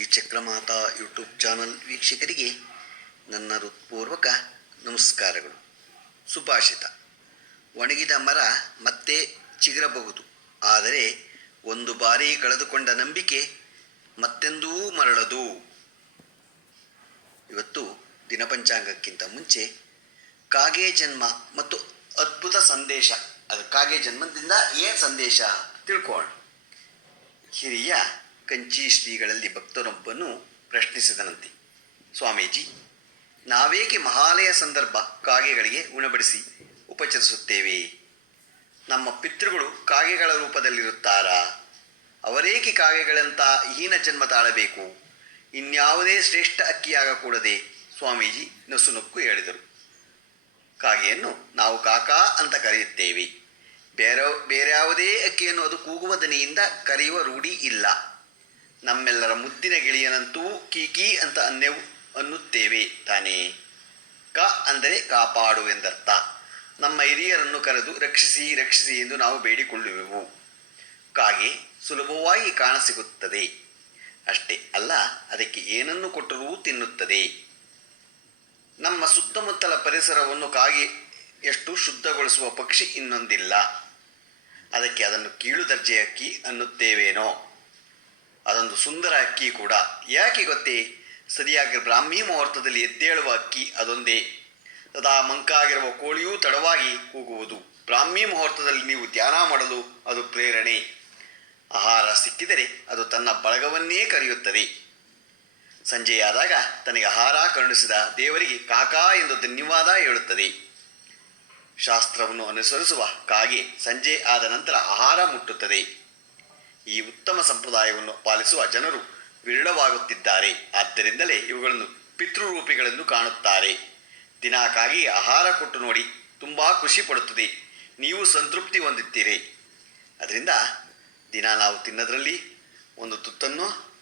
Shri Chakramata YouTube channel ವೀಕ್ಷಕರಿಗೆ ನನ್ನ ಹೃತ್ಪೂರ್ವಕ ನಮಸ್ಕಾರಗಳು. ಸುಭಾಷಿತ. ಒಣಗಿದ ಮರ ಮತ್ತೆ ಚಿಗುರಬಹುದು. ಆದರೆ ಒಂದು ಬಾರಿ ಕಳೆದುಕೊಂಡ ನಂಬಿಕೆ ಮತ್ತೆಂದೂ ಮರಳದು. ಇವತ್ತು ದಿನಪಂಚಾಂಗಕ್ಕಿಂತ ಮುಂಚೆ ಕಾಗೆ ಜನ್ಮ ಮತ್ತು ಅದ್ಭುತ ಸಂದೇಶ. ಅದು ಕಾಗೆ ಜನ್ಮದಿಂದ ಏನು ಸಂದೇಶ ತಿಳ್ಕೊಳ್ಳೋಣ. ಹಿರಿಯ ಕಂಚಿ ಶ್ರೀಗಳಲ್ಲಿ ಭಕ್ತರೊಬ್ಬನು ಪ್ರಶ್ನಿಸಿದನಂತೆ. ಸ್ವಾಮೀಜಿ, ನಾವೇಕೆ ಮಹಾಲಯ ಸಂದರ್ಭ ಕಾಗೆಗಳಿಗೆ ಉಣಬಡಿಸಿ ಉಪಚರಿಸುತ್ತೇವೆ? ನಮ್ಮ ಪಿತೃಗಳು ಕಾಗೆಗಳ ರೂಪದಲ್ಲಿರುತ್ತಾರಾ? ಅವರೇಕೆ ಕಾಗೆಗಳಂತ ಹೀನ ಜನ್ಮ ತಾಳಬೇಕು? ಇನ್ಯಾವುದೇ ಶ್ರೇಷ್ಠ ಅಕ್ಕಿಯಾಗಕೂಡದೆ, ಸ್ವಾಮೀಜಿ ನಸುನಕ್ಕು ಹೇಳಿದರು. ಕಾಗೆಯನ್ನು ನಾವು ಕಾಕಾ ಅಂತ ಕರೆಯುತ್ತೇವೆ. ಬೇರೆ, ಬೇರ್ಯಾವುದೇ ಅಕ್ಕಿಯನ್ನು ಅದು ಕೂಗುವ ದನಿಯಿಂದ ಕರೆಯುವ ರೂಢಿ ಇಲ್ಲ. ನಮ್ಮೆಲ್ಲರ ಮುದ್ದಿನ ಗಿಳಿಯನಂತೂ ಕೀಕಿ ಅಂತ ಅನ್ನೆವು ಅನ್ನುತ್ತೇವೆ ತಾನೇ. ಕ ಅಂದರೆ ಕಾಪಾಡು ಎಂದರ್ಥ. ನಮ್ಮ ಹಿರಿಯರನ್ನು ಕರೆದು ರಕ್ಷಿಸಿ ರಕ್ಷಿಸಿ ಎಂದು ನಾವು ಬೇಡಿಕೊಳ್ಳುವೆವು. ಕಾಗೆ ಸುಲಭವಾಗಿ ಕಾಣಸಿಗುತ್ತದೆ ಅಷ್ಟೇ ಅಲ್ಲ, ಅದಕ್ಕೆ ಏನನ್ನು ಕೊಟ್ಟರೂ ತಿನ್ನುತ್ತದೆ. ನಮ್ಮ ಸುತ್ತಮುತ್ತಲ ಪರಿಸರವನ್ನು ಕಾಗೆ ಎಷ್ಟು ಶುದ್ಧಗೊಳಿಸುವ ಪಕ್ಷಿ ಇನ್ನೊಂದಿಲ್ಲ. ಅದಕ್ಕೆ ಅದನ್ನು ಕೀಳು ದರ್ಜೆಯ ಅಕ್ಕಿ ಅನ್ನುತ್ತೇವೇನೋ. ಅದೊಂದು ಸುಂದರ ಅಕ್ಕಿ ಕೂಡ. ಯಾಕೆ ಗೊತ್ತೇ? ಸರಿಯಾಗಿ ಬ್ರಾಹ್ಮಿ ಮುಹೂರ್ತದಲ್ಲಿ ಎದ್ದೇಳುವ ಅಕ್ಕಿ ಅದೊಂದೇ. ಸದಾ ಮಂಕಾಗಿರುವ ಕೋಳಿಯೂ ತಡವಾಗಿ ಕೂಗುವುದು. ಬ್ರಾಹ್ಮಿ ಮುಹೂರ್ತದಲ್ಲಿ ನೀವು ಧ್ಯಾನ ಮಾಡಲು ಅದು ಪ್ರೇರಣೆ. ಆಹಾರ ಸಿಕ್ಕಿದರೆ ಅದು ತನ್ನ ಬಳಗವನ್ನೇ ಕರೆಯುತ್ತದೆ. ಸಂಜೆಯಾದಾಗ ತನಗೆ ಆಹಾರ ಕರುಣಿಸಿದ ದೇವರಿಗೆ ಕಾಕಾ ಎಂದು ಧನ್ಯವಾದ ಹೇಳುತ್ತದೆ. ಶಾಸ್ತ್ರವನ್ನು ಅನುಸರಿಸುವ ಕಾಗೆ ಸಂಜೆ ಆದ ನಂತರ ಆಹಾರ ಮುಟ್ಟುತ್ತದೆ. ಈ ಉತ್ತಮ ಸಂಪ್ರದಾಯವನ್ನು ಪಾಲಿಸುವ ಜನರು ವಿರಳವಾಗುತ್ತಿದ್ದಾರೆ. ಆದ್ದರಿಂದಲೇ ಇವುಗಳನ್ನು ಪಿತೃರೂಪಿಗಳೆಂದು ಕಾಣುತ್ತಾರೆ. ದಿನಕ್ಕಾಗಿ ಕಾಗೆ ಆಹಾರ ಕೊಟ್ಟು ನೋಡಿ ತುಂಬ ಖುಷಿ ಪಡುತ್ತದೆ. ನೀವು ಸಂತೃಪ್ತಿ ಹೊಂದುತ್ತೀರಿ ಅದರಿಂದ ದಿನ ನಾವು ತಿನ್ನೋದ್ರಲ್ಲಿ ಒಂದು ತುತ್ತನ್ನು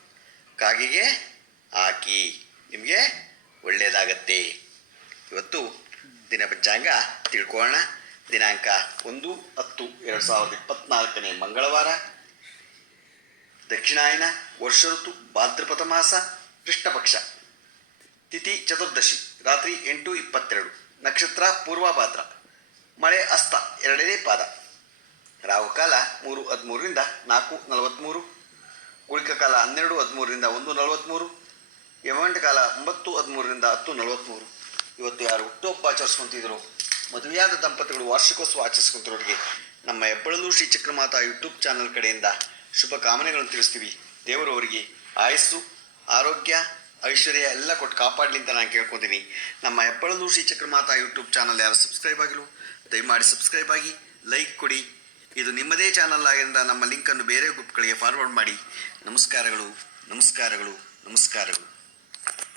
ಕಾಗಿಗೆ ಹಾಕಿ ನಿಮಗೆ ಒಳ್ಳೆಯದಾಗತ್ತೆ. ಇವತ್ತು ದಿನ ಪಂಚಾಂಗ ತಿಳ್ಕೊಳ್ಳೋಣ. ದಿನಾಂಕ ಒಂದು ಹತ್ತು ಎರಡು ಸಾವಿರದ ಇಪ್ಪತ್ತ್ನಾಲ್ಕನೇ ಮಂಗಳವಾರ. ದಕ್ಷಿಣಾಯನ ವರ್ಷ ಋತು ಭಾದ್ರಪದ ಮಾಸ ಕೃಷ್ಣಪಕ್ಷ. ತಿಥಿ ಚತುರ್ದಶಿ, ರಾತ್ರಿ ಎಂಟು ಇಪ್ಪತ್ತೆರಡು, ನಕ್ಷತ್ರ ಪೂರ್ವಭಾದ್ರ, ಮಳೆ ಅಸ್ತ, ಎರಡನೇ ಪಾದ. ರಾಹುಕಾಲ ಮೂರು ಹದಿಮೂರರಿಂದ ನಾಲ್ಕು ನಲವತ್ತ್ಮೂರು ಕಾಲ ಹನ್ನೆರಡು ಹದಿಮೂರರಿಂದ ಒಂದು ನಲವತ್ತ್ಮೂರು ಯಮಗಂಟ ಕಾಲ ಒಂಬತ್ತು ಹದಿಮೂರರಿಂದ ಹತ್ತು ನಲವತ್ತ್ಮೂರು ಇವತ್ತು ಯಾರು ಹುಟ್ಟುಹಬ್ಬ ಆಚರಿಸ್ಕೊಂತಿದ್ರು? ಮದುವೆಯಾದ ದಂಪತಿಗಳು ವಾರ್ಷಿಕೋತ್ಸವ ಆಚರಿಸ್ಕೊಂತಿರೋರಿಗೆ ನಮ್ಮ ಹೆಬ್ಬಳಲು ಶ್ರೀ ಚಕ್ರಮಾತಾ ಯೂಟ್ಯೂಬ್ ಚಾನಲ್ ಕಡೆಯಿಂದ ಶುಭ ಕಾಮನೆಗಳನ್ನು ತಿಳಿಸ್ತೀವಿ. ದೇವರು ಅವರಿಗೆ ಆಯಸ್ಸು, ಆರೋಗ್ಯ, ಐಶ್ವರ್ಯ ಎಲ್ಲ ಕೊಟ್ಟು ಕಾಪಾಡಲಿ ಅಂತ ನಾನು ಕೇಳ್ಕೊತೀನಿ. ನಮ್ಮ ಹೆಬ್ಬಳಲು ಶ್ರೀ ಚಕ್ರಮಾತಾ ಯೂಟ್ಯೂಬ್ ಚಾನಲ್ ಯಾರು ಸಬ್ಸ್ಕ್ರೈಬ್ ಆಗಿರು ದಯಮಾಡಿ ಸಬ್ಸ್ಕ್ರೈಬ್ ಆಗಿ, ಲೈಕ್ ಕೊಡಿ. ಇದು ನಿಮ್ಮದೇ ಚಾನಲ್ ಆಗಿದ್ದರಿಂದ ನಮ್ಮ ಲಿಂಕನ್ನು ಬೇರೆ ಗ್ರೂಪ್ಗಳಿಗೆ ಫಾರ್ವರ್ಡ್ ಮಾಡಿ. ನಮಸ್ಕಾರಗಳು ನಮಸ್ಕಾರಗಳು ನಮಸ್ಕಾರಗಳು.